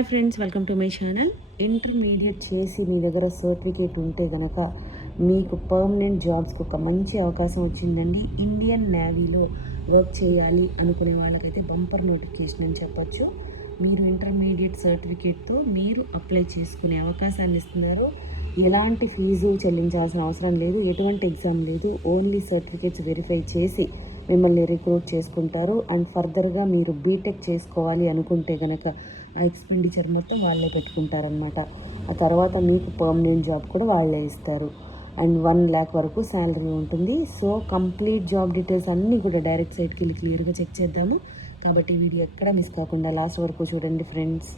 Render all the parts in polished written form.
Hi friends, welcome to my channel. Intermediate చేసి మీ దగ్గర certificate ఉంటే కనుక మీకు పర్మనెంట్ జాబ్స్కి ఒక మంచి అవకాశం వచ్చిందండి. ఇండియన్ నేవీలో వర్క్ చేయాలి అనుకునే వాళ్ళకైతే బంపర్ నోటిఫికేషన్ అని చెప్పచ్చు. మీరు ఇంటర్మీడియట్ సర్టిఫికేట్తో మీరు అప్లై చేసుకునే అవకాశాన్ని ఇస్తున్నారు. ఎలాంటి ఫీజు చెల్లించాల్సిన అవసరం లేదు, ఎటువంటి ఎగ్జామ్ లేదు. ఓన్లీ సర్టిఫికేట్స్ వెరిఫై చేసి మిమ్మల్ని రిక్రూట్ చేసుకుంటారు. అండ్ ఫర్దర్గా మీరు బీటెక్ చేసుకోవాలి అనుకుంటే కనుక ఆ ఎక్స్పెండిచర్ మొత్తం వాళ్ళే పెట్టుకుంటారనమాట. ఆ తర్వాత మీకు పర్మనెంట్ జాబ్ కూడా వాళ్ళే ఇస్తారు. అండ్ 1,00,000 వరకు శాలరీ ఉంటుంది. సో కంప్లీట్ జాబ్ డీటెయిల్స్ అన్నీ కూడా డైరెక్ట్ సైట్కి వెళ్ళి క్లియర్గా చెక్ చేద్దాము. కాబట్టి వీడియో ఎక్కడ మిస్ కాకుండా లాస్ట్ వరకు చూడండి ఫ్రెండ్స్.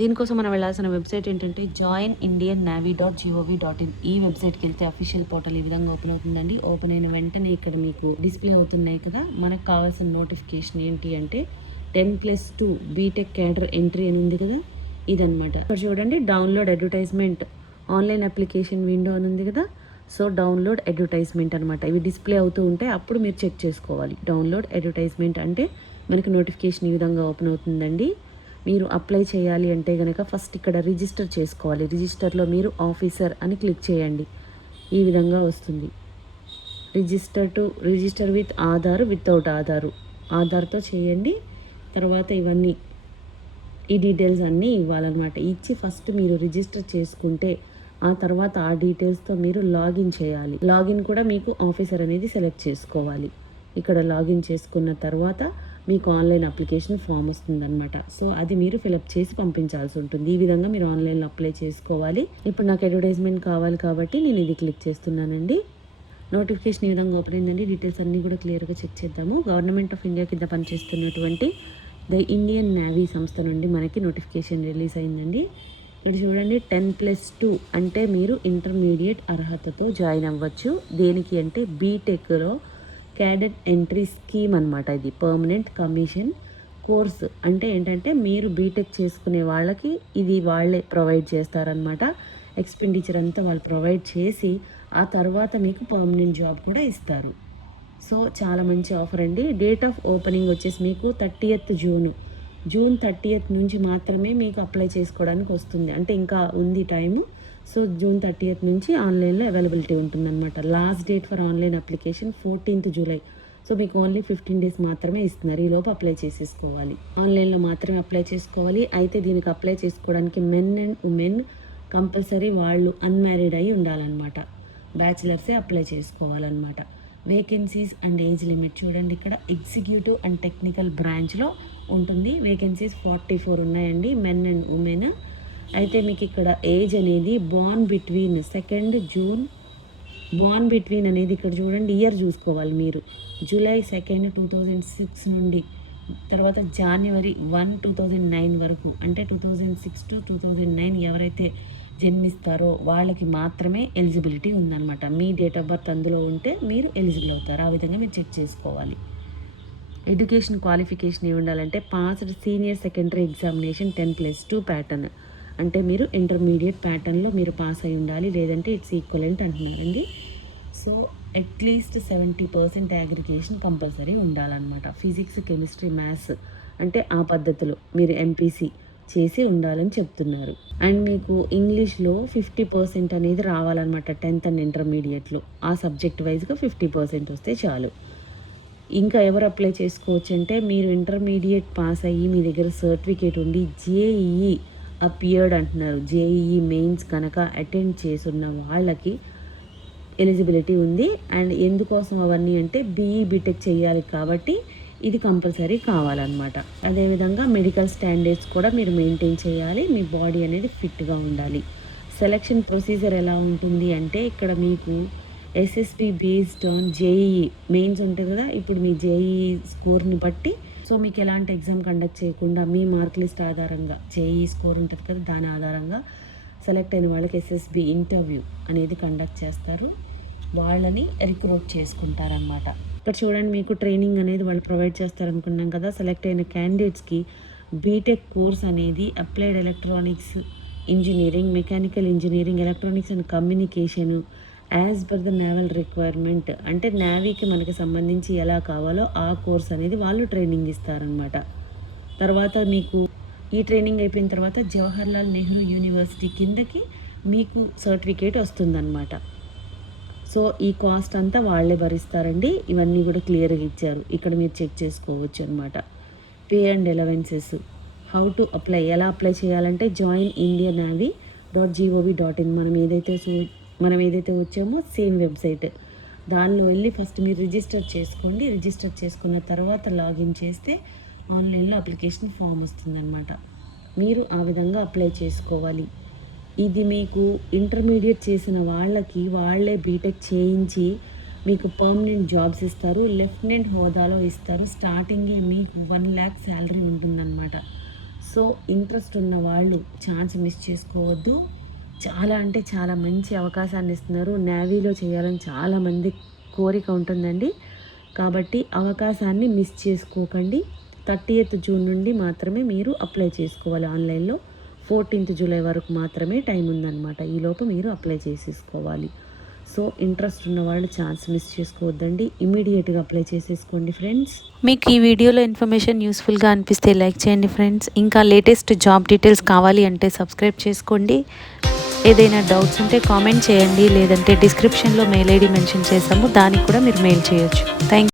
దీనికోసం మనం వెళ్ళాల్సిన వెబ్సైట్ ఏంటంటే joinindiannavy.gov.in. ఈ వెబ్సైట్కి వెళ్తే అఫీషియల్ పోర్టల్ ఈ విధంగా ఓపెన్ అవుతుందండి. ఓపెన్ అయిన వెంటనే ఇక్కడ మీకు డిస్ప్లే అవుతున్నాయి కదా. మనకు కావాల్సిన నోటిఫికేషన్ ఏంటి అంటే 10+2 బీటెక్ క్యాడర్ ఎంట్రీ అని ఉంది కదా, ఇదనమాట. ఇక్కడ చూడండి, download advertisement online application window అని ఉంది కదా. సో డౌన్లోడ్ అడ్వర్టైజ్మెంట్ అనమాట. ఇవి డిస్ప్లే అవుతూ ఉంటే అప్పుడు మీరు చెక్ చేసుకోవాలి. డౌన్లోడ్ అడ్వర్టైజ్మెంట్ అంటే మనకి నోటిఫికేషన్ ఈ విధంగా ఓపెన్ అవుతుందండి. మీరు అప్లై చేయాలి అంటే కనుక ఫస్ట్ ఇక్కడ రిజిస్టర్ చేసుకోవాలి. రిజిస్టర్లో మీరు ఆఫీసర్ అని క్లిక్ చేయండి. ఈ విధంగా వస్తుంది. రిజిస్టర్ విత్ ఆధార్, వితౌట్ ఆధార్తో చేయండి. తర్వాత ఇవన్నీ ఈ డీటెయిల్స్ అన్నీ ఇవ్వాలన్నమాట. ఇచ్చి ఫస్ట్ మీరు రిజిస్టర్ చేసుకుంటే ఆ తర్వాత ఆ డీటెయిల్స్తో మీరు లాగిన్ చేయాలి. లాగిన్ కూడా మీకు ఆఫీసర్ అనేది సెలెక్ట్ చేసుకోవాలి. ఇక్కడ లాగిన్ చేసుకున్న తర్వాత మీకు ఆన్లైన్ అప్లికేషన్ ఫామ్ వస్తుందన్నమాట. సో అది మీరు ఫిలప్ చేసి పంపించాల్సి ఉంటుంది. ఈ విధంగా మీరు ఆన్లైన్లో అప్లై చేసుకోవాలి. ఇప్పుడు నాకు అడ్వర్టైజ్మెంట్ కావాలి కాబట్టి నేను ఇది క్లిక్ చేస్తున్నానండి. నోటిఫికేషన్ ఈ విధంగా ఓపెన్ అయిందండి. డీటెయిల్స్ అన్నీ కూడా క్లియర్గా చెక్ చేద్దాము. గవర్నమెంట్ ఆఫ్ ఇండియా కింద పనిచేస్తున్నటువంటి ద ఇండియన్ నేవీ సంస్థ నుండి మనకి నోటిఫికేషన్ రిలీజ్ అయిందండి. ఇక్కడ చూడండి, 10+2 అంటే మీరు ఇంటర్మీడియట్ అర్హతతో జాయిన్ అవ్వచ్చు. దేనికి అంటే బీటెక్లో క్యాడెట్ ఎంట్రీ స్కీమ్ అనమాట. ఇది పర్మనెంట్ కమిషన్ కోర్స్. అంటే ఏంటంటే మీరు బీటెక్ చేసుకునే వాళ్ళకి ఇది వాళ్ళే ప్రొవైడ్ చేస్తారనమాట. ఎక్స్పెండిచర్ అంతా వాళ్ళు ప్రొవైడ్ చేసి ఆ తర్వాత మీకు పర్మనెంట్ జాబ్ కూడా ఇస్తారు. సో చాలా మంచి ఆఫర్ అండి. డేట్ ఆఫ్ ఓపెనింగ్ వచ్చేసి మీకు 30th జూన్ 30th నుంచి మాత్రమే మీకు అప్లై చేసుకోవడానికి వస్తుంది. అంటే ఇంకా ఉంది టైము. సో జూన్ 30th నుంచి ఆన్లైన్లో అవైలబిలిటీ ఉంటుందన్నమాట. Last date for online application 14th July. So మీకు ఓన్లీ 15 days మాత్రమే ఇస్తున్నారు. ఈలోపు అప్లై చేసేసుకోవాలి. ఆన్లైన్లో మాత్రమే అప్లై చేసుకోవాలి. అయితే దీనికి అప్లై చేసుకోవడానికి మెన్ అండ్ ఉమెన్ కంపల్సరీ వాళ్ళు అన్మ్యారీడ్ అయి ఉండాలన్నమాట. బ్యాచిలర్సే అప్లై చేసుకోవాలన్నమాట. వేకెన్సీస్ అండ్ ఏజ్ లిమిట్ చూడండి, ఇక్కడ ఎగ్జిక్యూటివ్ అండ్ టెక్నికల్ బ్రాంచ్లో ఉంటుంది. వేకెన్సీస్ 44 ఉన్నాయండి, మెన్ అండ్ ఉమెన్. అయితే మీకు ఇక్కడ ఏజ్ అనేది born between 2nd June అనేది ఇక్కడ చూడండి, ఇయర్ చూసుకోవాలి మీరు. July 2nd, 2006 నుండి తర్వాత January 1, 2009 వరకు. అంటే 2006 to 2009 ఎవరైతే జన్మిస్తారో వాళ్ళకి మాత్రమే ఎలిజిబిలిటీ ఉందన్నమాట. మీ డేట్ ఆఫ్ బర్త్ అందులో ఉంటే మీరు ఎలిజిబుల్ అవుతారు. ఆ విధంగా మీరు చెక్ చేసుకోవాలి. ఎడ్యుకేషన్ క్వాలిఫికేషన్ ఏమి ఉండాలంటే passed senior secondary examination 10+2 pattern. అంటే మీరు ఇంటర్మీడియట్ ప్యాటర్న్లో మీరు పాస్ అయి ఉండాలి, లేదంటే ఇట్స్ ఈక్వలెంట్ అంటున్నారండి. సో అట్లీస్ట్ 70% అగ్రిగేషన్ కంపల్సరీ ఉండాలన్నమాట. ఫిజిక్స్, కెమిస్ట్రీ, మ్యాథ్స్ అంటే ఆ పద్ధతిలో మీరు ఎంపీసీ చేసి ఉండాలని చెప్తున్నారు. అండ్ మీకు ఇంగ్లీష్లో 50% అనేది రావాలన్నమాట. 10th అండ్ ఇంటర్మీడియట్లో ఆ సబ్జెక్ట్ వైజ్గా 50% వస్తే చాలు. ఇంకా ఎవరు అప్లై చేసుకోవచ్చు అంటే మీరు ఇంటర్మీడియట్ పాస్ అయ్యి మీ దగ్గర సర్టిఫికేట్ ఉండి జేఈఈ అపియర్డ్ అంటున్నారు. జేఈఈ మెయిన్స్ కనుక అటెండ్ చేసున్న వాళ్ళకి ఎలిజిబిలిటీ ఉంది. అండ్ ఎందుకోసం అవన్నీ అంటే బీఈ బీటెక్ చేయాలి కాబట్టి ఇది కంపల్సరీ కావాలన్నమాట. అదేవిధంగా మెడికల్ స్టాండర్డ్స్ కూడా మీరు మెయింటైన్ చేయాలి. మీ బాడీ అనేది ఫిట్గా ఉండాలి. సెలక్షన్ ప్రొసీజర్ ఎలా ఉంటుంది అంటే ఇక్కడ మీకు SSP based on JEE mains ఉంటుంది కదా. ఇప్పుడు మీ జేఈఈ స్కోర్ని బట్టి సో మీకు ఎలాంటి ఎగ్జామ్ కండక్ట్ చేయకుండా మీ మార్క్ లిస్ట్ ఆధారంగా జేఈఈ స్కోర్ ఉంటుంది కదా, దాని ఆధారంగా సెలెక్ట్ అయిన వాళ్ళకి ఎస్ఎస్బి ఇంటర్వ్యూ అనేది కండక్ట్ చేస్తారు. వాళ్ళని రిక్రూట్ చేసుకుంటారనమాట. ఇక్కడ చూడండి, మీకు ట్రైనింగ్ అనేది వాళ్ళు ప్రొవైడ్ చేస్తారనుకున్నాం కదా. సెలెక్ట్ అయిన క్యాండిడేట్స్కి బీటెక్ కోర్స్ అనేది applied electronics engineering, mechanical engineering, electronics and communication as per the naval requirement. అంటే నేవీకి మనకి సంబంధించి ఎలా కావాలో ఆ కోర్స్ అనేది వాళ్ళు ట్రైనింగ్ ఇస్తారనమాట. తర్వాత మీకు ఈ ట్రైనింగ్ అయిపోయిన తర్వాత జవహర్లాల్ నెహ్రూ యూనివర్సిటీ కిందకి మీకు సర్టిఫికేట్ వస్తుందన్నమాట. సో ఈ కాస్ట్ అంతా వాళ్ళే భరిస్తారండి. ఇవన్నీ కూడా క్లియర్గా ఇచ్చారు, ఇక్కడ మీరు చెక్ చేసుకోవచ్చు అనమాట. Pay and allowances, how to apply, ఎలా అప్లై చేయాలంటే joinindiannavy.gov.in మనం ఏదైతే వచ్చామో సేమ్ వెబ్సైట్, దానిలో వెళ్ళి ఫస్ట్ మీరు రిజిస్టర్ చేసుకోండి. రిజిస్టర్ చేసుకున్న తర్వాత లాగిన్ చేస్తే ఆన్లైన్లో అప్లికేషన్ ఫామ్ వస్తుందన్నమాట. మీరు ఆ విధంగా అప్లై చేసుకోవాలి. ఇది మీకు ఇంటర్మీడియట్ చేసిన వాళ్ళే బీటెక్ చేయించి మీకు పర్మనెంట్ జాబ్స్ ఇస్తారు, లెఫ్టినెంట్ హోదాలో ఇస్తారు. స్టార్టింగే మీకు 1 lakh శాలరీ ఉంటుందన్నమాట. సో ఇంట్రెస్ట్ ఉన్న వాళ్ళు ఛాన్స్ మిస్ చేసుకోవద్దు. చాలా అంటే చాలా మంచి అవకాశాన్ని ఇస్తున్నారు. నేవీలో చేయాలని చాలామంది కోరిక ఉంటుందండి, కాబట్టి అవకాశాన్ని మిస్ చేసుకోకండి. 30th జూన్ నుండి మాత్రమే మీరు అప్లై చేసుకోవాలి ఆన్లైన్లో. 14th జూలై వరకు మాత్రమే టైం ఉందన్నమాట. ఈలోపు మీరు అప్లై చేసేసుకోవాలి. సో ఇంట్రెస్ట్ ఉన్న వాళ్ళు ఛాన్స్ మిస్ చేసుకోవద్దండి, ఇమీడియట్గా అప్లై చేసేసుకోండి ఫ్రెండ్స్. మీకు ఈ వీడియోలో ఇన్ఫర్మేషన్ యూస్ఫుల్గా అనిపిస్తే లైక్ చేయండి ఫ్రెండ్స్. ఇంకా లేటెస్ట్ జాబ్ డీటెయిల్స్ కావాలి అంటే సబ్స్క్రైబ్ చేసుకోండి. ఏదైనా డౌట్స్ ఉంటే కామెంట్ చేయండి, లేదంటే డిస్క్రిప్షన్లో మెయిల్ ఐడి మెన్షన్ చేసాము, దానికి కూడా మీరు మెయిల్ చేయొచ్చు. థ్యాంక్